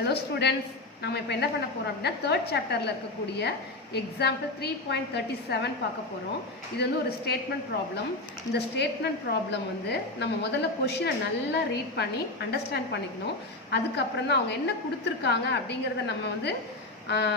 Hello students, நம்ம இப்போ என்ன பண்ண போறோம் அப்படினா third chapterல இருக்கக்கூடிய example 3.37 பார்க்க போறோம். இது வந்து ஒரு statement problem. இந்த statement problem வந்து நம்ம முதல்ல क्वेश्चனை நல்லா ரீட் பண்ணி அண்டர்ஸ்டாண்ட் பண்ணிக்கணும். அதுக்கு அப்புறம் தான் அவங்க என்ன கொடுத்திருக்காங்க அப்படிங்கறத நம்ம வந்து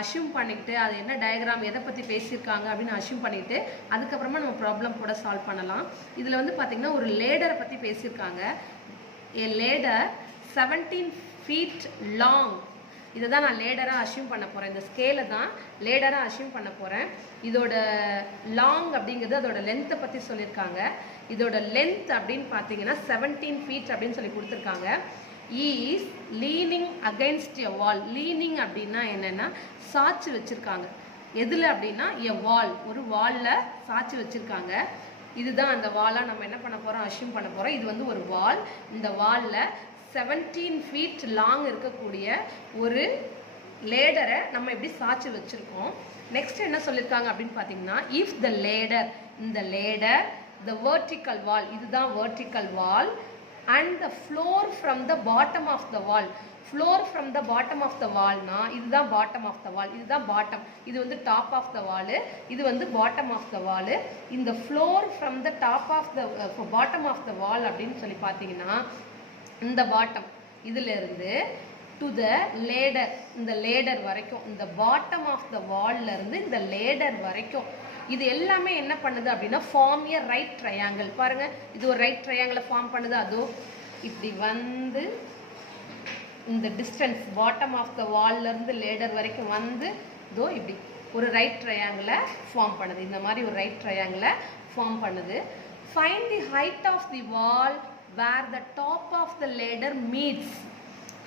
அஷ்யூம் பண்ணிட்டு அது என்ன டயகிராம் எதை பத்தி பேசிருக்காங்க அப்படினு அஷ்யூம் பண்ணிட்டு அதுக்கு அப்புறமா நம்ம ப்ராப்ளம் கூட சால்வ் பண்ணலாம். இதுல வந்து பாத்தீங்கன்னா ஒரு லேடரை பத்தி பேசிருக்காங்க. A ladder 17 feet long. இதுதான் நான் லேடரா அஷ்யூம் பண்ண போறேன். இந்த ஸ்கேலை தான் லேடரா அஷ்யூம் பண்ண போறேன். இதோட லாங் அப்படிங்கிறது அதோட லென்த்தை பத்தி சொல்லியிருக்காங்க. இதோட லென்த் அப்படின்னு பார்த்தீங்கன்னா 17 feet அப்படின்னு சொல்லி கொடுத்துருக்காங்க. Is leaning against a wall. Leaning அப்படின்னா என்னன்னா சாட்சி வச்சிருக்காங்க. எதுல அப்படின்னா எ வால், ஒரு வால்ல சாட்சி வச்சிருக்காங்க. இதுதான் அந்த வாலா நம்ம என்ன பண்ண போறோம், அஷ்யூம் பண்ண போறோம். இது வந்து ஒரு வால். இந்த வால்ல 17 feet லாங் இருக்கக்கூடிய ஒரு லேடரை நம்ம எப்படி சாட்சி வச்சிருக்கோம். நெக்ஸ்ட் என்ன சொல்லியிருக்காங்க அப்படின்னு பார்த்தீங்கன்னா, இஃப் த லேடர், இந்த லேடர், த வெர்டிக்கல் வால், இதுதான் vertical wall, and the floor from the bottom of the wall. Floor from the bottom of the வால்னா இதுதான் பாட்டம் ஆஃப் த வால், இதுதான் பாட்டம், இது வந்து டாப் ஆஃப் த வால், இது வந்து bottom of the wall. இந்த floor from the top of the bottom of the wall அப்படின்னு சொல்லி பார்த்தீங்கன்னா இந்த பாட்டம் இதுல இருந்து டு த லேடர், இந்த லேடர் வரைக்கும், இந்த பாட்டம் ஆஃப் த வால்ல இருந்து இந்த லேடர் வரைக்கும் இது எல்லாமே என்ன பண்ணுது அப்படின்னா ஃபார்ம் ஏ ரைட் ட்ரையாங்கிள். பாருங்க, இது ஒரு ரைட் ட்ரையாங்கிளை ஃபார்ம் பண்ணுது. அதோ இப்படி வந்து இந்த டிஸ்டன்ஸ் பாட்டம் ஆஃப் த வால்ல இருந்து லேடர் வரைக்கும் வந்து இதோ இப்படி ஒரு ரைட் ட்ரையாங்கிளை ஃபார்ம் பண்ணுது. இந்த மாதிரி ஒரு ரைட் ட்ரையாங்கிளை ஃபார்ம் பண்ணுது. Find the height of the wall where the top of the ladder meets.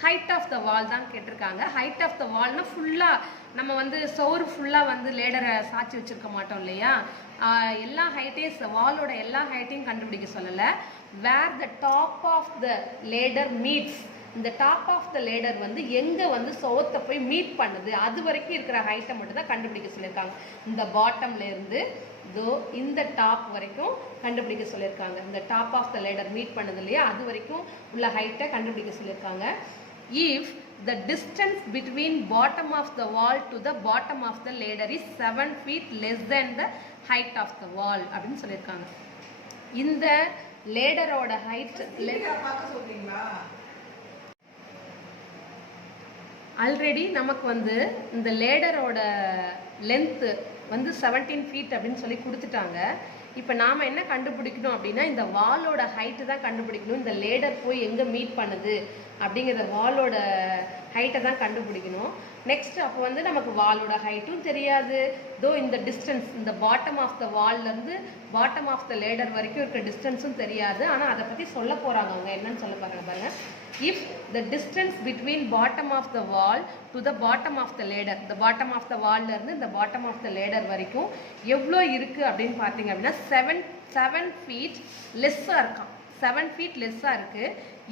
height of the wall தான் கேட்டிருக்காங்க. height of the wallனா ஃபுல்லா நம்ம வந்து சவுறு ஃபுல்லா வந்து லேடரை சாட்சி வச்சிருக்க மாட்டோம் இல்லையா. எல்லா ஹைட்டையும் வாலோட எல்லா ஹைட்டையும் கண்டுபிடிக்க சொல்லல. where the top of the ladder meets, இந்த டாப் ஆஃப் த லேடர் வந்து எங்க வந்து சவுத்தை போய் மீட் பண்ணுது அது வரைக்கும் இருக்கிற ஹைட்டை மட்டும் தான் கண்டுபிடிக்க சொல்லியிருக்காங்க. இந்த பாட்டம்ல இருந்து இதோ இந்த டாப் வரைக்கும் கண்டுபிடிக்க சொல்லியிருக்காங்க. இந்த top of the ladder meet பண்ணது இல்லையா அது வரைக்கும் உள்ள ஹைட்டை கண்டுபிடிக்க சொல்லியிருக்காங்க. If the distance between bottom of the wall to the bottom of the ladder is 7 feet less than the height of the wall அப்படின்னு சொல்லியிருக்காங்க. இந்த லேடரோட ஹைட் ஆல்ரெடி நமக்கு வந்து இந்த லேடரோட லென்த்து வந்து 17 feet அப்படின்னு சொல்லி கொடுத்துட்டாங்க. இப்போ நாம் என்ன கண்டுபிடிக்கணும் அப்படின்னா இந்த வாலோட ஹைட்டு தான் கண்டுபிடிக்கணும். இந்த லேடர் போய் எங்கே மீட் பண்ணுது அப்படிங்கிற வாலோட ஹைட்டை தான் கண்டுபிடிக்கணும். நெக்ஸ்ட் அப்போ வந்து நமக்கு வாலோட ஹைட்டும் தெரியாது. தோ இந்த டிஸ்டன்ஸ், இந்த பாட்டம் ஆஃப் த வால்லேருந்து பாட்டம் ஆஃப் த லேடர் வரைக்கும் இருக்க டிஸ்டன்ஸும் தெரியாது. ஆனால் அதை பற்றி சொல்ல போகிறாங்க அவங்க. என்னன்னு சொல்ல போகிறாங்க பாருங்க. If the distance between bottom of the wall to the bottom of the ladder, இந்த பாட்டம் ஆஃப் த வால்ல இருந்து இந்த பாட்டம் ஆஃப் த லேடர் வரைக்கும் எவ்வளோ இருக்கு அப்படின்னு பார்த்தீங்க அப்படின்னா 7 feet லெஸ்ஸாக இருக்கான். 7 feet லெஸ்ஸாக இருக்கு.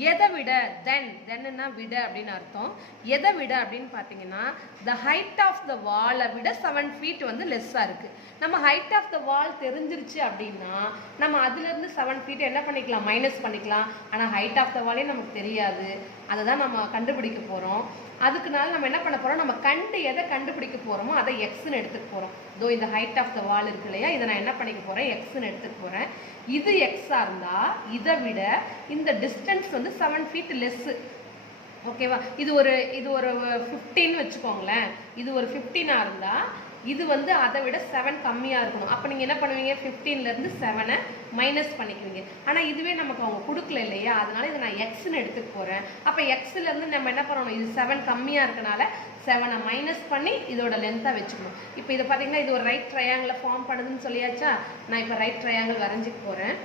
எதை விட, தென்னா விட அப்படின்னு அர்த்தம். எதை விட அப்படின்னு பார்த்தீங்கன்னா த ஹைட் ஆஃப் த வாலை விட 7 feet வந்து லெஸ்ஸாக இருக்கு. நம்ம ஹைட் ஆஃப் த வால் தெரிஞ்சிருச்சு அப்படின்னா நம்ம அதுலேருந்து 7 feet என்ன பண்ணிக்கலாம், மைனஸ் பண்ணிக்கலாம். ஆனால் ஹைட் ஆஃப் த வாலே நமக்கு தெரியாது. அதை தான் நம்ம கண்டுபிடிக்க போகிறோம். அதுக்குனால நம்ம என்ன பண்ண போகிறோம், நம்ம எதை கண்டுபிடிக்க போகிறோமோ அதை எக்ஸ்ன்னு எடுத்துக்க போகிறோம். இதோ இந்த ஹைட் ஆஃப் த வால் இருக்கு இல்லையா, இதை நான் என்ன பண்ணிக்க போகிறேன், எக்ஸ்ன்னு எடுத்துக்க போகிறேன். இது எக்ஸாக இருந்தால் இதை விட இந்த டிஸ்டன்ஸ் வந்து 7 feet லெஸ்ஸு. ஓகேவா. இது ஒரு 15 வச்சுக்கோங்களேன். இது ஒரு 15ஆக இருந்தால் இது வந்து அதை விட 7 கம்மியாக இருக்கணும். அப்போ நீங்கள் என்ன பண்ணுவீங்க, 15லேருந்து 7 மைனஸ் பண்ணிக்குவீங்க. ஆனால் இதுவே நமக்கு அவங்க கொடுக்கல இல்லையா, அதனால இதை நான் எக்ஸ்ன்னு எடுத்துக்க போகிறேன். அப்போ எக்ஸ்லேருந்து நம்ம என்ன பண்ணணும், இது 7 கம்மியாக இருக்கனால 7 மைனஸ் பண்ணி இதோட லென்த்தாக வச்சுக்கணும். இப்போ இதை பார்த்தீங்கன்னா இது ஒரு ரைட் ட்ரையாங்கிளை ஃபார்ம் பண்ணுதுன்னு சொல்லியாச்சா. நான் இப்போ ரைட் ட்ரையாங்கிள் வரைஞ்சிக்க போகிறேன்.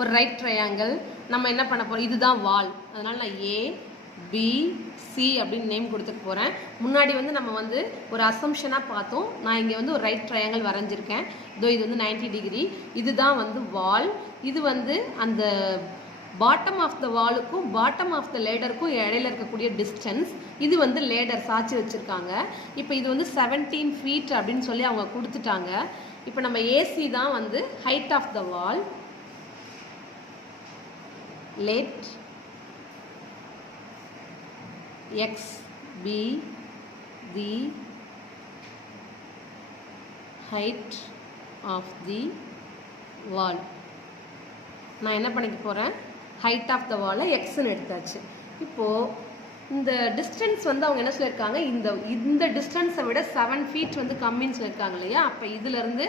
ஒரு ரைட் ட்ரையாங்கிள் நம்ம என்ன பண்ண போகிறோம், இதுதான் வால், அதனால் நான் ABC அப்படின்னு நேம் கொடுத்துக்க போகிறேன். முன்னாடி வந்து நம்ம வந்து ஒரு அசம்ஷனாக பார்த்தோம். நான் இங்கே வந்து ஒரு ரைட் ட்ரையாங்கிள் வரைஞ்சிருக்கேன். இதோ இது வந்து 90 degree. இதுதான் வந்து வால். இது வந்து அந்த பாட்டம் ஆஃப் த வாலுக்கும் பாட்டம் ஆஃப் த லேடருக்கும் இடையில இருக்கக்கூடிய டிஸ்டன்ஸ். இது வந்து லேடர் சாட்சி வச்சுருக்காங்க. இப்போ இது வந்து 17 feet அப்படின்னு சொல்லி அவங்க கொடுத்துட்டாங்க. இப்போ நம்ம ஏசி தான் வந்து height of the wall. let x be the height of the wall. நான் என்ன பண்ணிக்க போகிறேன், ஹைட் ஆஃப் த வாலை எக்ஸ்ன்னு எடுத்தாச்சு. இப்போது இந்த டிஸ்டன்ஸ் வந்து அவங்க என்ன சொல்லியிருக்காங்க, இந்த டிஸ்டன்ஸை விட 7 feet வந்து கம்மின்னு சொல்லியிருக்காங்க இல்லையா. அப்போ இதிலேருந்து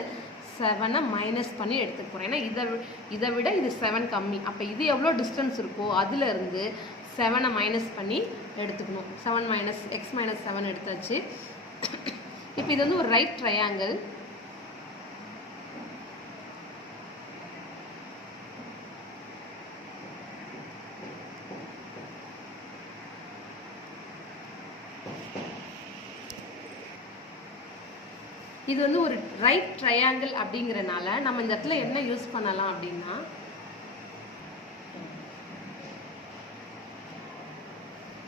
7 மைனஸ் பண்ணி எடுத்துக்க போகிறேன். ஏன்னா இதை விட இது 7 கம்மி. அப்போ இது எவ்வளோ டிஸ்டன்ஸ் இருக்கோ அதிலேருந்து 7 மைனஸ் பண்ணி எடுத்துக்கணும். 7 மைனஸ் எக்ஸ் மைனஸ் 7 எடுத்தாச்சு. இப்போ இது வந்து ஒரு ரைட் ட்ரையாங்கிள். இது வந்து ஒரு ரைட் ட்ரையாங்கிள் அப்படிங்கிறனால நம்ம இந்த இடத்துல என்ன யூஸ் பண்ணலாம் அப்படின்னா,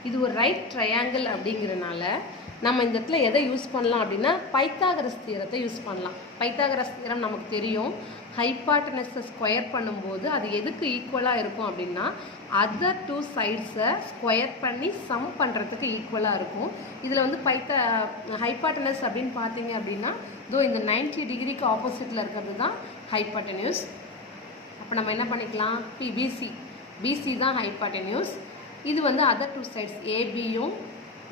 இது ஒரு ரைட் ட்ரையாங்கிள் அப்படிங்கிறனால நம்ம இந்த இடத்துல எதை யூஸ் பண்ணலாம் அப்படின்னா, பைத்தாகரஸ் தியரத்தை யூஸ் பண்ணலாம். பைத்தாகரஸ் தியரம் நமக்கு தெரியும். ஹைபாட்டனஸை ஸ்கொயர் பண்ணும்போது அது எதுக்கு ஈக்குவலாக இருக்கும் அப்படின்னா, அதர் 2 சைட்ஸை ஸ்கொயர் பண்ணி சம் பண்ணுறதுக்கு ஈக்குவலாக இருக்கும். இதில் வந்து ஹைபாட்டனஸ் அப்படின்னு பார்த்தீங்க அப்படின்னா, இந்த 90 டிகிரிக்கு ஆப்போசிட்டில் இருக்கிறது தான் ஹைபாட்டன்யூஸ். அப்போ நம்ம என்ன பண்ணிக்கலாம், பிசி தான் ஹைபாட்டன்யூஸ். இது வந்து அதர் 2 சைட்ஸ் ஏபியும்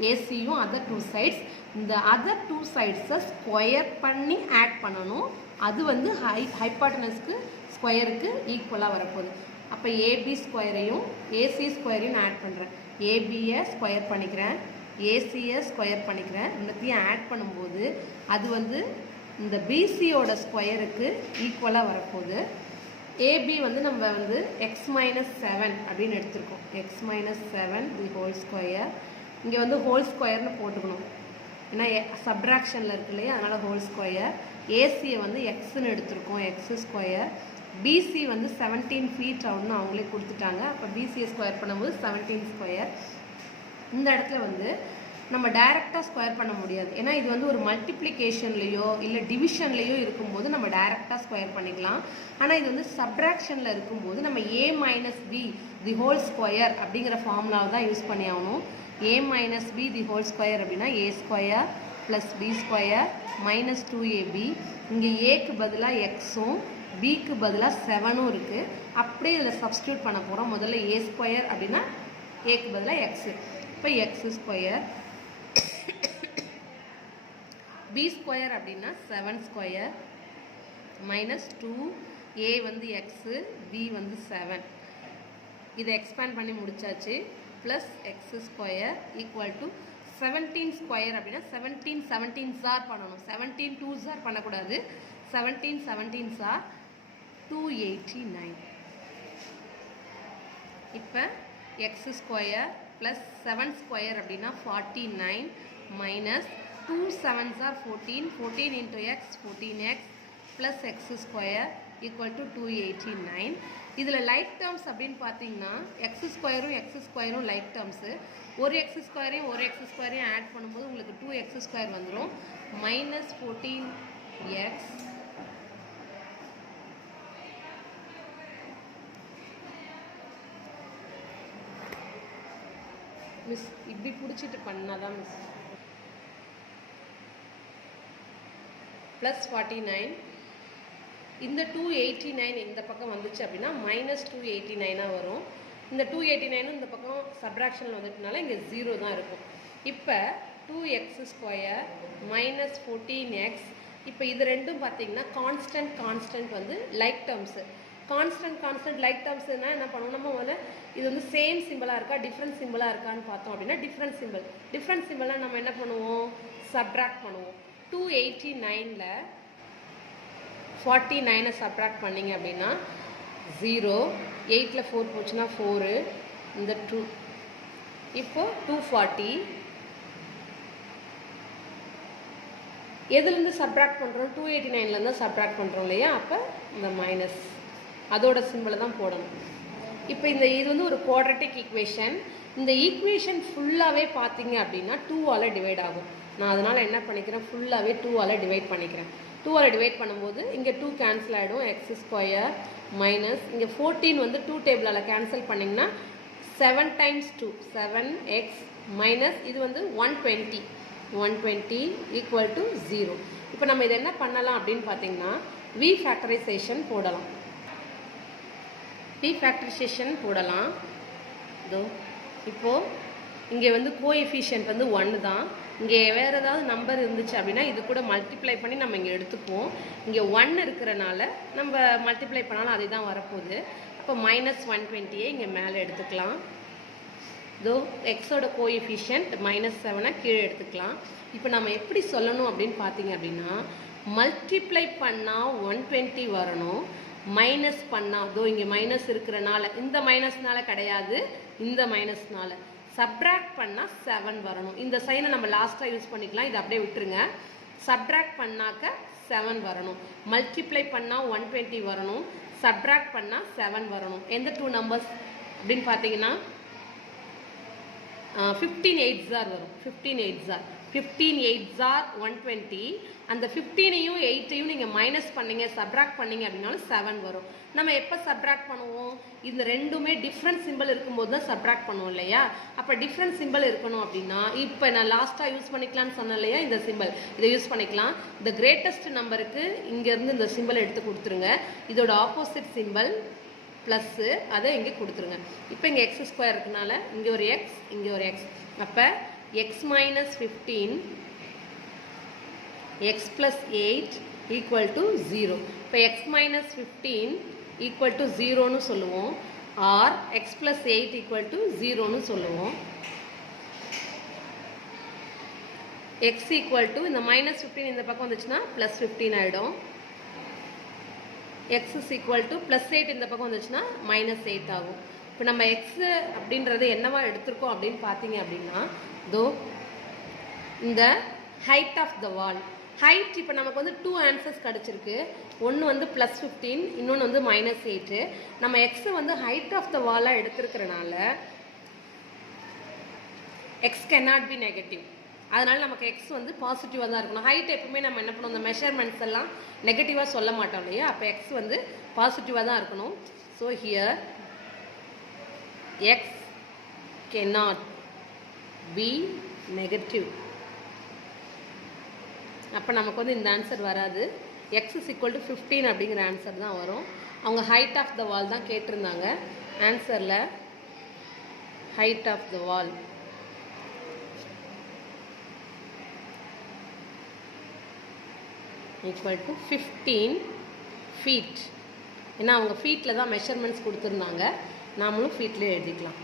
ஏசியும் அதர் 2 சைட்ஸ். இந்த அதர் 2 சைட்ஸை ஸ்கொயர் பண்ணி ஆட் பண்ணணும். அது வந்து ஹைபாட்டனஸ்க்கு ஸ்கொயருக்கு ஈக்குவலாக வரப்போகுது. அப்போ ஏபி ஸ்கொயரையும் ஏசி ஸ்கொயரையும் ஆட் பண்ணுறேன். ஏபியை ஸ்கொயர் பண்ணிக்கிறேன், ஏசியை ஸ்கொயர் பண்ணிக்கிறேன். ரெண்டுத்தையும் ஆட் பண்ணும்போது அது வந்து இந்த பிசியோட ஸ்கொயருக்கு ஈக்குவலாக வரப்போகுது. ஏபி வந்து நம்ம வந்து எக்ஸ் மைனஸ் 7 அப்படின்னு எடுத்திருக்கோம். எக்ஸ் மைனஸ் 7 தி ஹோல் ஸ்கொயர். இங்கே வந்து ஹோல் ஸ்கொயர்னு போட்டுக்கணும், ஏன்னா சப்ராக்ஷனில் இருக்கு இல்லையா, அதனால் ஹோல் ஸ்கொயர். ஏசியை வந்து எக்ஸ்ன்னு எடுத்திருக்கோம், எக்ஸ் ஸ்கொயர். பிசி வந்து 17 feet அப்படின்னு அவங்களே கொடுத்துட்டாங்க. அப்போ பிசியை ஸ்கொயர் பண்ணும்போது 17 ஸ்கொயர். இந்த இடத்துல வந்து நம்ம டைரெக்டாக ஸ்கொயர் பண்ண முடியாது, ஏன்னா இது வந்து ஒரு மல்டிப்ளிகேஷன்லேயோ இல்லை டிவிஷன்லேயோ இருக்கும்போது நம்ம டைரெக்டாக ஸ்கொயர் பண்ணிக்கலாம். ஆனால் இது வந்து சப்ராக்ஷனில் இருக்கும்போது நம்ம A minus B the whole square அப்படிங்கிற ஃபார்முலாவை தான் யூஸ் பண்ணி ஆகணும். a minus B the whole square அப்படின்னா A square plus B square minus 2ab. இங்கே ஏக்கு பதிலாக எக்ஸும் பிக்கு பதிலாக 7ம் இருக்குது. அப்படியே இதில் சப்ஸ்டியூட் பண்ண போகிறோம். முதல்ல ஏ ஸ்கொயர் அப்படின்னா ஏக்கு பதிலாக எக்ஸு. இப்போ எக்ஸ் ஸ்கொயர், பி ஸ்கொயர் அப்படின்னா 7 ஸ்கொயர் மைனஸ் 2, ஏ வந்து எக்ஸு, பி வந்து 7. இதை எக்ஸ்பேண்ட் பண்ணி முடிச்சாச்சு. Plus X square equal to 17 square அப்படின்னா 17 17s பண்ணணும். 17 2s பண்ணக்கூடாது. 17 17s 289. இப்போ எக்ஸ் ஸ்கொயர் ப்ளஸ் 7 ஸ்கொயர் அப்படின்னா 49 minus 2 7s 14, 14 into x 14x plus X square equal to 289. இதில் லைக் டேர்ம்ஸ் அப்படின்னு பார்த்தீங்கன்னா எக்ஸ் ஸ்கொயரும் லைக் டேர்ம்ஸு. ஒரு எக்ஸ் ஸ்கொயரையும் ஆட் பண்ணும்போது உங்களுக்கு 2x ஸ்கொயர் வந்துடும். மைனஸ் 14x மிஸ் இப்படி பிடிச்சிட்டு பண்ணாதான் மிஸ். ப்ளஸ் 49. இந்த 289 இந்த பக்கம் வந்துச்சு அப்படின்னா மைனஸ் 289 வரும். இந்த 289 இந்த பக்கம் சப்ராக்ஷனில் வந்துட்டனால இங்கே 0 தான் இருக்கும். இப்போ 2x ஸ்கொயர் மைனஸ் 14x. இப்போ இது ரெண்டும் பார்த்தீங்கன்னா கான்ஸ்டன்ட் வந்து லைக் டேர்ம்ஸு. கான்ஸ்டன்ட் லைக் டேர்ம்ஸ்னால் என்ன பண்ணுவோம், நம்ம வந்து இது வந்து சேம் சிம்பிளாக இருக்கா டிஃப்ரெண்ட் சிம்பிளாக இருக்கான்னு பார்த்தோம் அப்படின்னா டிஃப்ரெண்ட் சிம்பிள்னால் நம்ம என்ன பண்ணுவோம், சப்ராக்ட் பண்ணுவோம். 289ல் 49 சப்ராக்ட் பண்ணிங்க அப்படின்னா 0, 8ல் 4 போச்சுன்னா 4, இந்த 2. இப்போ 240 எதுலேருந்து சப்ராக்ட் பண்ணுறோம், 289லேருந்து சப்ராக்ட் பண்ணுறோம் இல்லையா. அப்போ இந்த மைனஸ் அதோட சிம்பிளை தான் போடணும். இப்போ இது வந்து ஒரு குவாட்ரட்டிக் ஈக்குவேஷன். இந்த ஈக்குவேஷன் ஃபுல்லாகவே பார்த்தீங்க அப்படின்னா 2ஆல் டிவைட் ஆகும். நான் அதனால் என்ன பண்ணிக்கிறேன், ஃபுல்லாகவே 2ஆல் டிவைட் பண்ணிக்கிறேன். 2ஆல் டிவைட் பண்ணும்போது இங்கே 2 கேன்சல் ஆகிடும், எக்ஸ் ஸ்கொயர் மைனஸ் இங்கே 14 வந்து 2 டேபிளால் கேன்சல் பண்ணிங்கன்னா 7 டைம்ஸ் 2 7x மைனஸ் இது வந்து 120 ஈக்குவல் டு 0. இப்போ நம்ம இதை என்ன பண்ணலாம் அப்படின்னு பார்த்தீங்கன்னா v ஃபேக்டரைசேஷன் போடலாம். இதோ இப்போது இங்கே வந்து கோஎஃபிஷியன்ட் வந்து 1 தான். இங்கே வேறு ஏதாவது நம்பர் இருந்துச்சு அப்படின்னா இது கூட மல்டிப்ளை பண்ணி நம்ம இங்கே எடுத்துக்குவோம். இங்கே 1 இருக்கிறனால நம்ம மல்டிப்ளை பண்ணாலும் அதே தான் வரப்போகுது. அப்போ -120 இங்கே மேலே எடுத்துக்கலாம். இதோ எக்ஸோட கோஎஃபிஷியன்ட் -7 கீழே எடுத்துக்கலாம். இப்போ நம்ம எப்படி சொல்லணும் அப்படின்னு பார்த்தீங்க அப்படின்னா மல்டிப்ளை பண்ணால் 120 வரணும், மைனஸ் பண்ணால் இதோ இங்கே மைனஸ் இருக்கிறனால இந்த மைனஸ்னால கிடையாது, இந்த மைனஸ்னால சப்ராக்ட் பண்ணால் 7 வரணும். இந்த சைனை நம்ம லாஸ்ட்டாக யூஸ் பண்ணிக்கலாம், இதை அப்படியே விட்டுருங்க. சப்ராக்ட் பண்ணாக்க 7 வரணும், மல்டிப்ளை பண்ணால் 120 வரணும், சப்ராக்ட் பண்ணால் 7 வரணும். எந்த 2 நம்பர்ஸ் அப்படின்னு பார்த்தீங்கன்னா 15 8s வரும். 15 8s 120. அந்த 15ஐயும் 8ஐயும் நீங்கள் மைனஸ் பண்ணீங்க, சப்ராக்ட் பண்ணீங்க அப்படின்னாலும் 7 வரும். நம்ம எப்போ சப்ராக்ட் பண்ணுவோம்? இந்த ரெண்டுமே டிஃப்ரெண்ட் சிம்பிள் இருக்கும்போது தான் சப்ராக்ட் பண்ணுவோம் இல்லையா? அப்போ டிஃப்ரெண்ட் சிம்பிள் இருக்கணும் அப்படின்னா இப்போ நான் லாஸ்ட்டாக யூஸ் பண்ணிக்கலாம்னு சொன்னேன் இல்லையா, இந்த சிம்பிள் இதை யூஸ் பண்ணிக்கலாம். இந்த கிரேட்டஸ்ட் நம்பருக்கு இங்கேருந்து இந்த சிம்பிள் எடுத்து கொடுத்துருங்க. இதோட ஆப்போசிட் சிம்பிள் ப்ளஸ்ஸு அதை இங்கே கொடுத்துருங்க. இப்போ இங்கே எக்ஸ் ஸ்கொயர் இருக்கனால இங்கே ஒரு எக்ஸ், இங்கே ஒரு எக்ஸ். அப்போ x minus 15 x plus 8 equal to 0. இப்போ எக்ஸ் மைனஸ் 15 ஈக்குவல் டு 0ன்னு சொல்லுவோம், or x plus 8 equal to 0ன்னு சொல்லுவோம். எக்ஸ் ஈக்குவல் டு இந்த -15 இந்த பக்கம் வந்துச்சுன்னா +15 ஆகிடும். x is equal to +8 இந்த பக்கம் வந்துச்சுன்னா -8 ஆகும். இப்போ நம்ம x அப்படின்றது என்னவா எடுத்திருக்கோம் அப்படின்னு பார்த்தீங்க அப்படின்னா தோ இந்த height of the wall. Height இப்போ நமக்கு வந்து 2 ஆன்சர்ஸ் கிடச்சிருக்கு. ஒன்று வந்து +15, இன்னொன்று வந்து -8. நம்ம எக்ஸை வந்து ஹைட் ஆஃப் த வாலாக எடுத்துருக்கிறனால எக்ஸ் கேனாட் பி நெகட்டிவ். அதனால் நமக்கு எக்ஸ் வந்து பாசிட்டிவாக தான் இருக்கணும். ஹைட் எப்பவுமே நம்ம என்ன பண்ணுவோம், இந்த மெஷர்மெண்ட்ஸ் எல்லாம் நெகட்டிவாக சொல்ல மாட்டோம் இல்லையா? அப்போ எக்ஸ் வந்து பாசிட்டிவாக தான் இருக்கணும். So here X cannot be negative. அப்போ நமக்கு வந்து இந்த ஆன்சர் வராது. எக்ஸ் இஸ் ஈக்குவல் டு 15 அப்படிங்கிற ஆன்சர் தான் வரும். அவங்க ஹைட் ஆஃப் த வால் தான் கேட்டிருந்தாங்க. ஆன்சரில் height of the wall equal to 15 feet. ஏன்னா அவங்க ஃபீட்டில் தான் மெஷர்மெண்ட்ஸ் கொடுத்துருந்தாங்க, நாமளும் ஃபீட்லேயே எழுதிக்கலாம்.